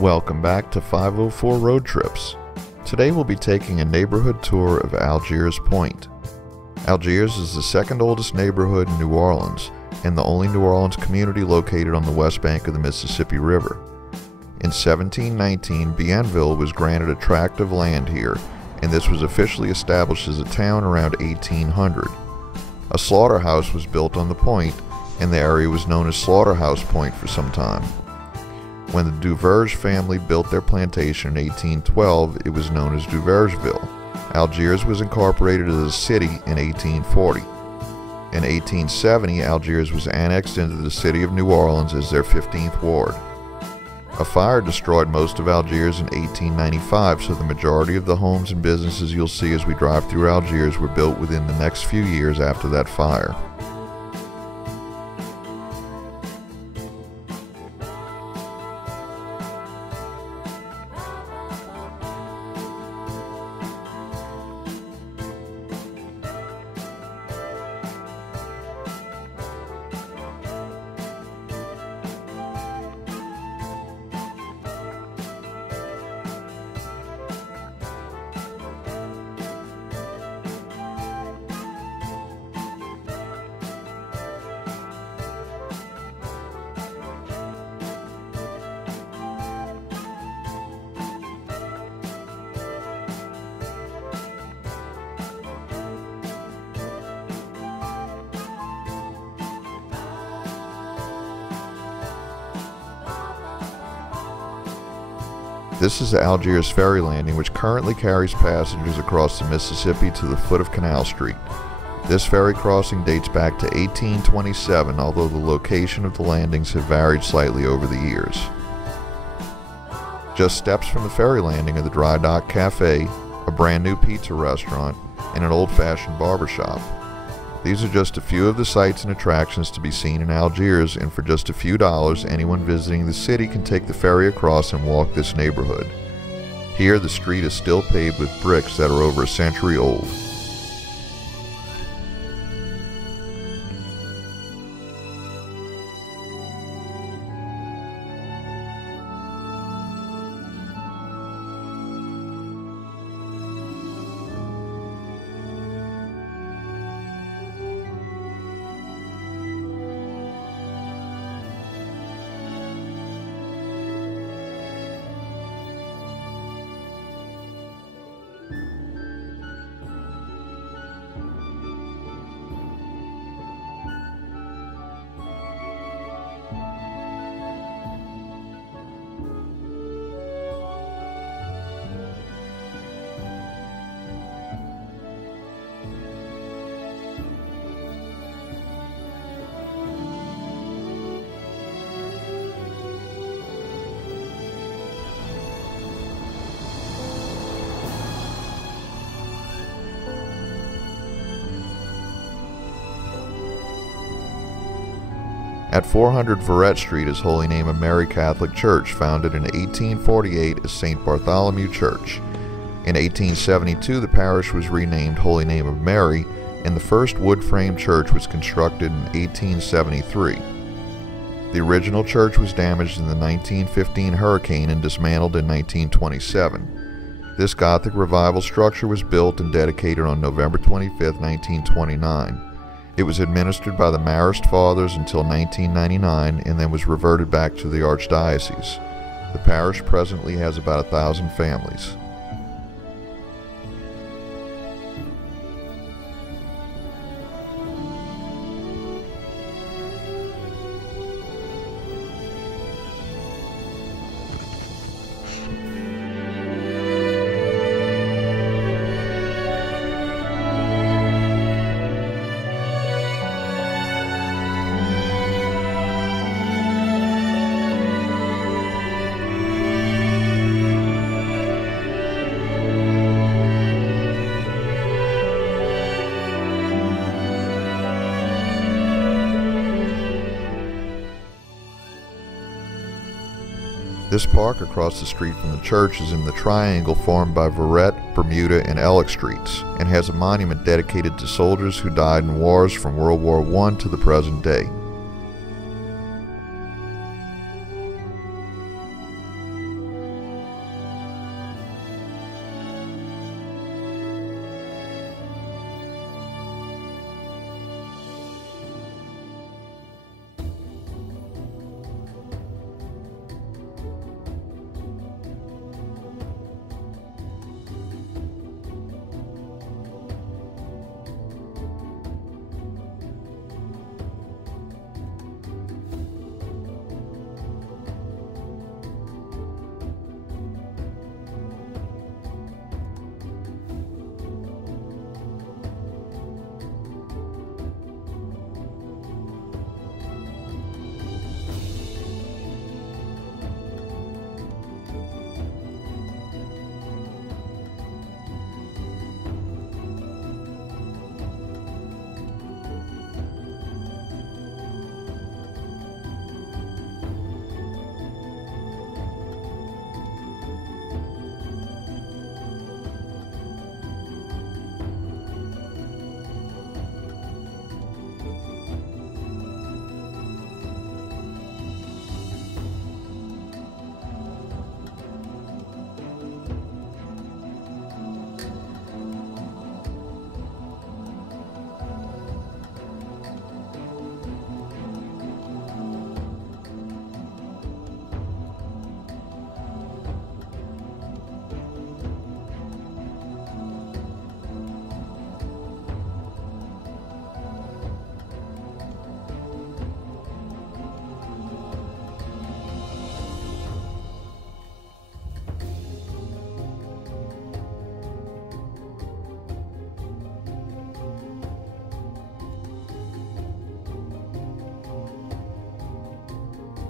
Welcome back to 504 Road Trips. Today we'll be taking a neighborhood tour of Algiers Point. Algiers is the second oldest neighborhood in New Orleans and the only New Orleans community located on the west bank of the Mississippi River. In 1719, Bienville was granted a tract of land here, and this was officially established as a town around 1800. A slaughterhouse was built on the point, and the area was known as Slaughterhouse Point for some time. When the Duverge family built their plantation in 1812, it was known as Duvergeville. Algiers was incorporated as a city in 1840. In 1870, Algiers was annexed into the city of New Orleans as their 15th ward. A fire destroyed most of Algiers in 1895, so the majority of the homes and businesses you'll see as we drive through Algiers were built within the next few years after that fire. This is the Algiers ferry landing, which currently carries passengers across the Mississippi to the foot of Canal Street. This ferry crossing dates back to 1827, although the location of the landings have varied slightly over the years. Just steps from the ferry landing are the Dry Dock Cafe, a brand new pizza restaurant, and an old-fashioned barbershop. These are just a few of the sights and attractions to be seen in Algiers, and for just a few dollars, anyone visiting the city can take the ferry across and walk this neighborhood. Here, the street is still paved with bricks that are over a century old. At 400 Verret Street is Holy Name of Mary Catholic Church, founded in 1848 as St. Bartholomew Church. In 1872, the parish was renamed Holy Name of Mary, and the first wood-frame church was constructed in 1873. The original church was damaged in the 1915 hurricane and dismantled in 1927. This Gothic revival structure was built and dedicated on November 25, 1929. It was administered by the Marist Fathers until 1999 and then was reverted back to the Archdiocese. The parish presently has about 1,000 families. This park across the street from the church is in the triangle formed by Verret, Bermuda, and Ellick Streets, and has a monument dedicated to soldiers who died in wars from World War I to the present day.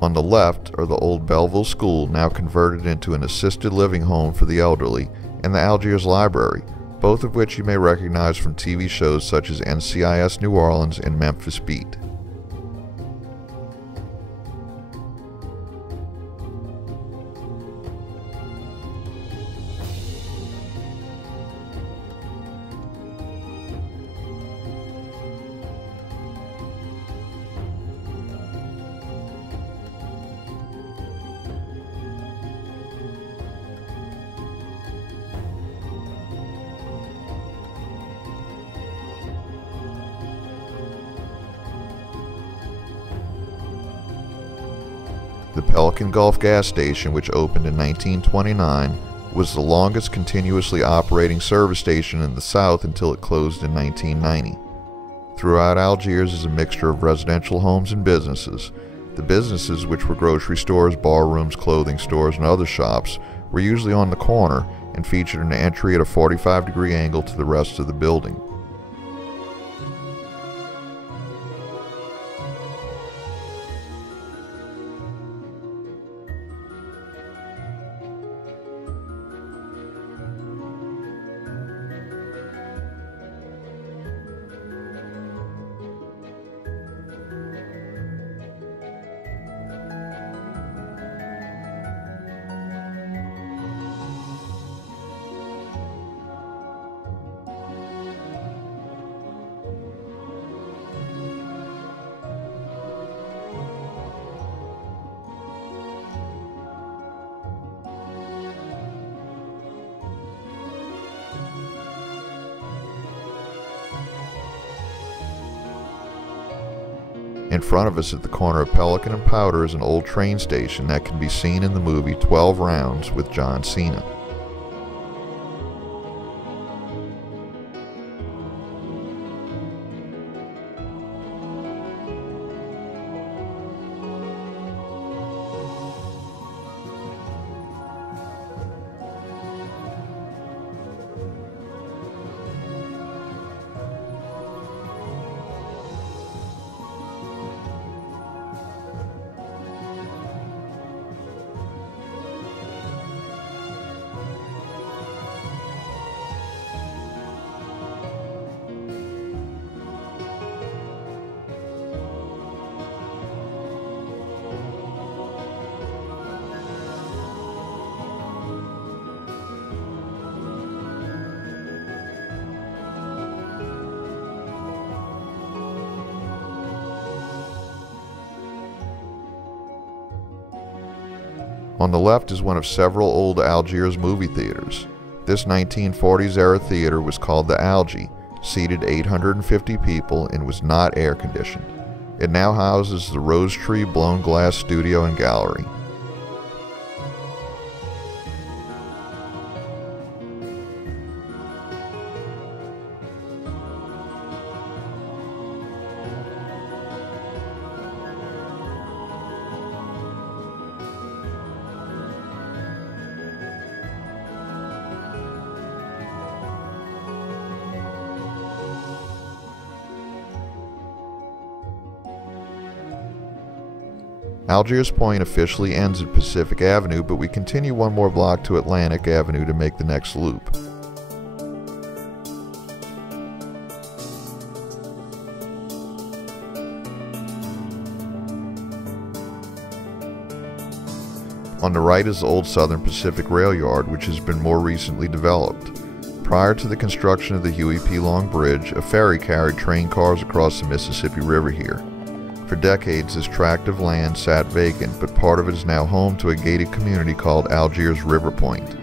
On the left are the old Belleville School, now converted into an assisted living home for the elderly, and the Algiers Library, both of which you may recognize from TV shows such as NCIS New Orleans and Memphis Beat. The Pelican Gulf gas station, which opened in 1929, was the longest continuously operating service station in the South until it closed in 1990. Throughout Algiers is a mixture of residential homes and businesses. The businesses, which were grocery stores, bar rooms, clothing stores, and other shops, were usually on the corner and featured an entry at a 45-degree angle to the rest of the building. In front of us at the corner of Pelican and Powder is an old train station that can be seen in the movie 12 Rounds with John Cena. On the left is one of several old Algiers movie theaters. This 1940s era theater was called the Algiers, seated 850 people, and was not air conditioned. It now houses the Rose Tree Blown Glass Studio and Gallery. Algiers Point officially ends at Pacific Avenue, but we continue one more block to Atlantic Avenue to make the next loop. On the right is the old Southern Pacific Rail Yard, which has been more recently developed. Prior to the construction of the Huey P. Long Bridge, a ferry carried train cars across the Mississippi River here. For decades, this tract of land sat vacant, but part of it is now home to a gated community called Algiers River Point.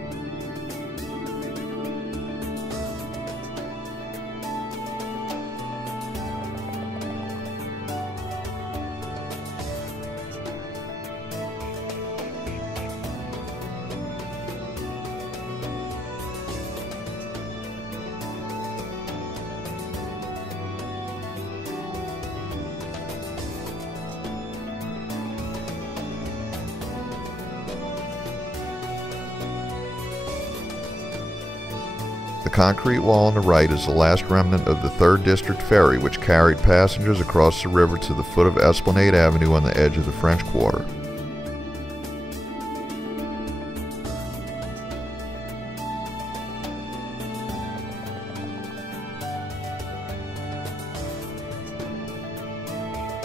The concrete wall on the right is the last remnant of the 3rd District Ferry, which carried passengers across the river to the foot of Esplanade Avenue on the edge of the French Quarter.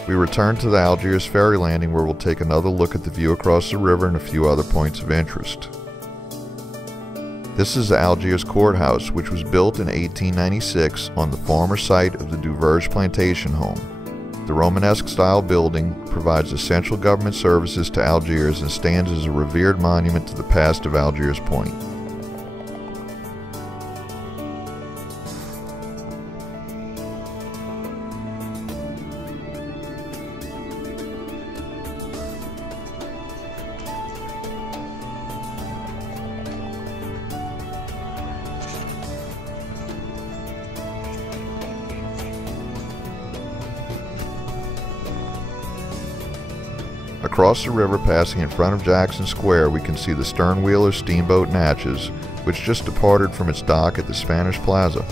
We return to the Algiers ferry landing, where we'll take another look at the view across the river and a few other points of interest. This is the Algiers Courthouse, which was built in 1896 on the former site of the Duverge plantation home. The Romanesque style building provides essential government services to Algiers and stands as a revered monument to the past of Algiers Point. Across the river, passing in front of Jackson Square, we can see the stern-wheeler steamboat Natchez, which just departed from its dock at the Spanish Plaza.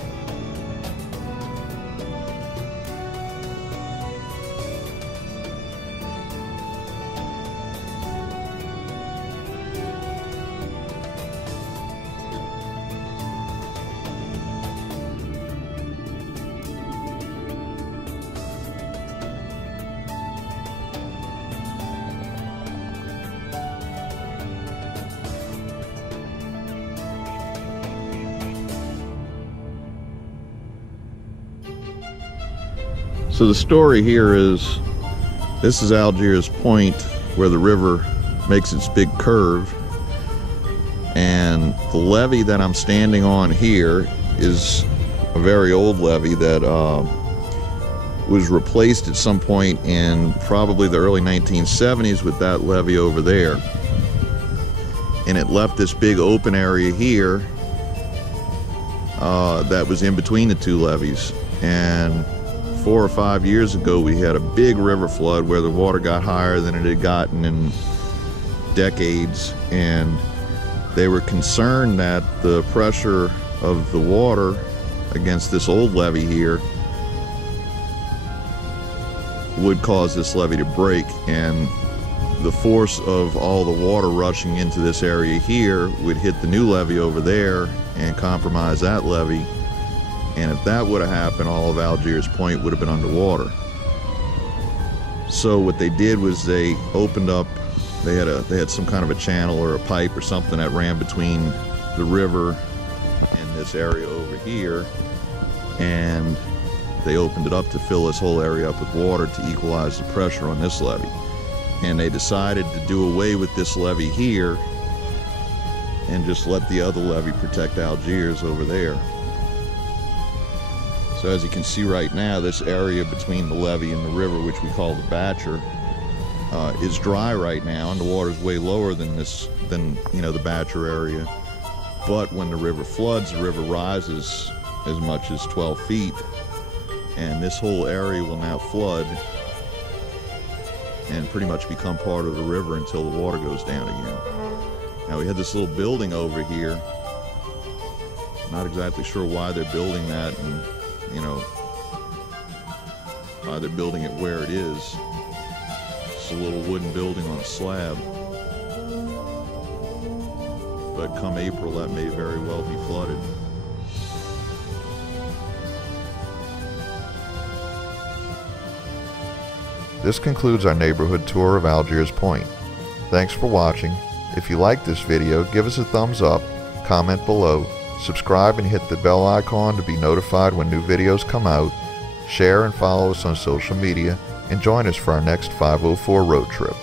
So the story here is, this is Algiers Point, where the river makes its big curve, and the levee that I'm standing on here is a very old levee that was replaced at some point in probably the early 1970s with that levee over there, and it left this big open area here that was in between the two levees. And 4 or 5 years ago, we had a big river flood where the water got higher than it had gotten in decades, and they were concerned that the pressure of the water against this old levee here would cause this levee to break, and the force of all the water rushing into this area here would hit the new levee over there and compromise that levee. And if that would have happened, all of Algiers Point would have been underwater. So what they did was they opened up, they had some kind of a channel or a pipe or something that ran between the river and this area over here, and they opened it up to fill this whole area up with water to equalize the pressure on this levee. And they decided to do away with this levee here and just let the other levee protect Algiers over there. So as you can see right now, this area between the levee and the river, which we call the Batcher, is dry right now, and the water is way lower than the Batcher area. But when the river floods, the river rises as much as 12 feet, and this whole area will now flood and pretty much become part of the river until the water goes down again. Now, we had this little building over here. Not exactly sure why they're building that, and why they're building it where it is. It's a little wooden building on a slab. But come April, that may very well be flooded. This concludes our neighborhood tour of Algiers Point. Thanks for watching. If you liked this video, give us a thumbs up, comment below, subscribe and hit the bell icon to be notified when new videos come out, share and follow us on social media, and join us for our next 504 road trip.